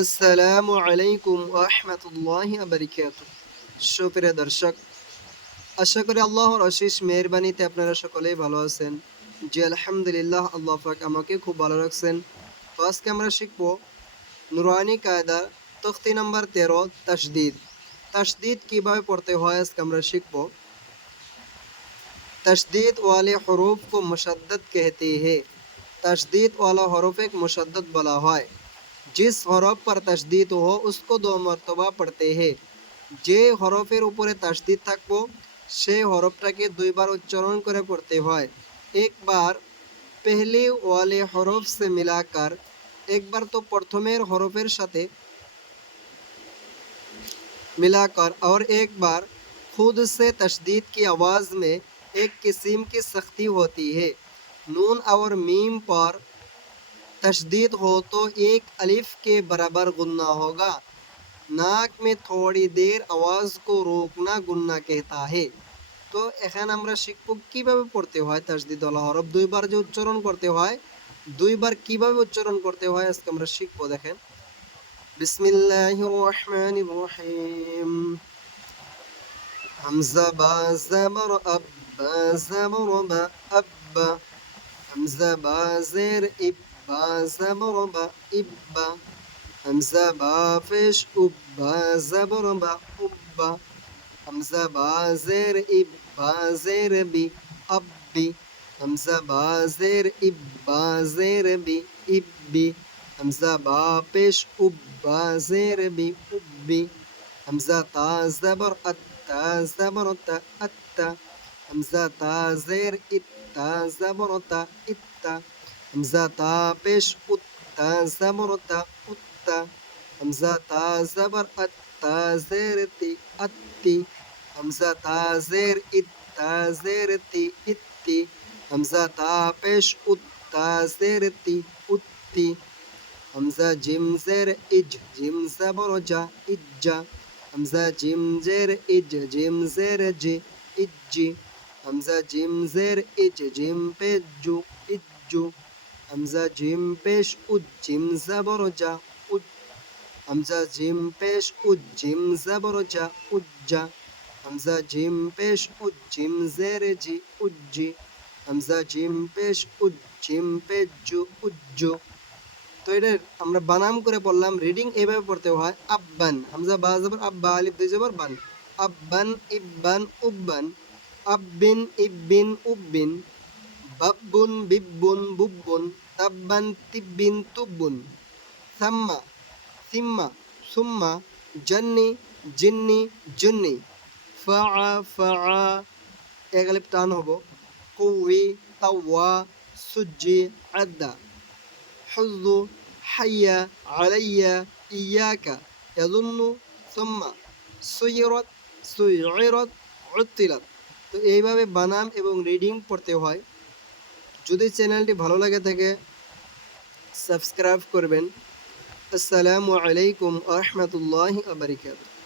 আসসালামু আলাইকুম ওয়া রাহমাতুল্লাহি ওয়া বারাকাতুহু। সুপ্রিয় দর্শক, আশা করি আল্লাহর অশেষ মেহেরবানিতে আপনারা সকলেই ভালো আছেন। জি আলহামদুলিল্লাহ, আল্লাহ পাক আমাকে খুব ভালো রাখছেন। তো আজকে আমরা শিখব নুরানি কায়দা তখতি নাম্বার 13 তাসদীদ। তাসদীদ কিভাবে পড়তে হয় আজকে আমরা শিখব। तशदीद वाले हरूफ को मुशद्दद कहते हैं। तशदीद वाला हरफ एक मुशद्दद बला है। जिस हरफ पर तशदीद हो उसको 2 मरतबा पढ़ते हैं। যে হরফের উপরে তাসদীদ থাকবো সেই হরফটাকে দুইবার উচ্চারণ করে পড়তে হয়। একবার पहले वाले हरफ से मिलाकर, একবার তো প্রথমের হরফের সাথে मिलाकर, और एक बार खुद से तशदीद की आवाज़ में एक किस्म की सख्ती होती है। नून और मीम पर तशदीद हो तो एक अलिफ के बराबर गुन्ना होगा। नाक में थोड़ी देर आवाज़ को रोकना गुन्ना कहता है। तो এখানে আমরা শিখব কিভাবে পড়তে হয় তাসদীদ ওয়ালা হরফ দুইবার যে উচ্চারণ করতে হয়, দুইবার কিভাবে উচ্চারণ করতে হয় আজকে আমরা শিখব। দেখেন, বিসমিল্লাহির রহমানির রহিম। হামজা বা জাবর আব, বা জাবর বা আব্বা। হামজা বা জের ইব, বা জাবর বা ইব্বা। হামজা বা পেশ উব, বা জাবর বা উব্বা। হামজা বা জের ইব, বা জের বি আব্বি। হামজা বা জের ইব, বা জের বি ইব্বি। হামজা বা পেশ উব, বা জের বি উব্বি। হামজা তা জবর আত, তা জবর তা আত্তা। হামজা তা জের ইত, তা জবর তা ইত্তা। হামজা তা পেশ উত, তা জবর তা উত্তা। হামজা তা জবর আত, তা জের তি আত্তি। হামজা তা জের ইত, তা জের তি ইত্তি। হামজা তা পেশ উত, তা জের তি উত্তি। হামজা জিম জের ইজ, জিম জবর জা ইজ্জা। হামজা জিম জের ইজ, জিম জের জি ইজ্জি। হামজা জিম জের ইজ, জিম পেশ জু ইজ্জু। হামজা জিম পেশ উজ, জিম জবর জা উজ। হামজা জিম পেশ উজ, জিম জবর জা উজ্জা। হামজা জিম পেশ উজ, জিম জের জি উজ্জি। হামজা জিম পেশ উজ, জিম পেশ জু উজ্জু। তো এটা আমরা বানাম করে পড়লাম। রিডিং এইভাবে পড়তে হয়, আব্বান। হামজা বা জবর আব্বা, আলিফ দুই জবর বান। আব্বান ইব্বান উব্বান। আব্বিন ইব্বিন উব্বিন। বাব্বুন বিব্বুন বুব্বুন। তাব্বান তিব্বিন তুব্বুন। সাম্মা সিম্মা সুম্মা। জান্নি জিন্নি জুন্নি। ফা ফা, এক আলিফ টান হবো। কুই তাওয়া সুজি আদা। حظ حي علي إياك يظن ثم سيرت سيعرت عطلت। তো এইভাবে বানাম এবং রিডিং পড়তে হয়। যদি চ্যানেলটি ভালো লাগে থাকে সাবস্ক্রাইব করবেন। আসসালামু আলাইকুম ওয়া রাহমাতুল্লাহি ওয়া বারাকাতুহু।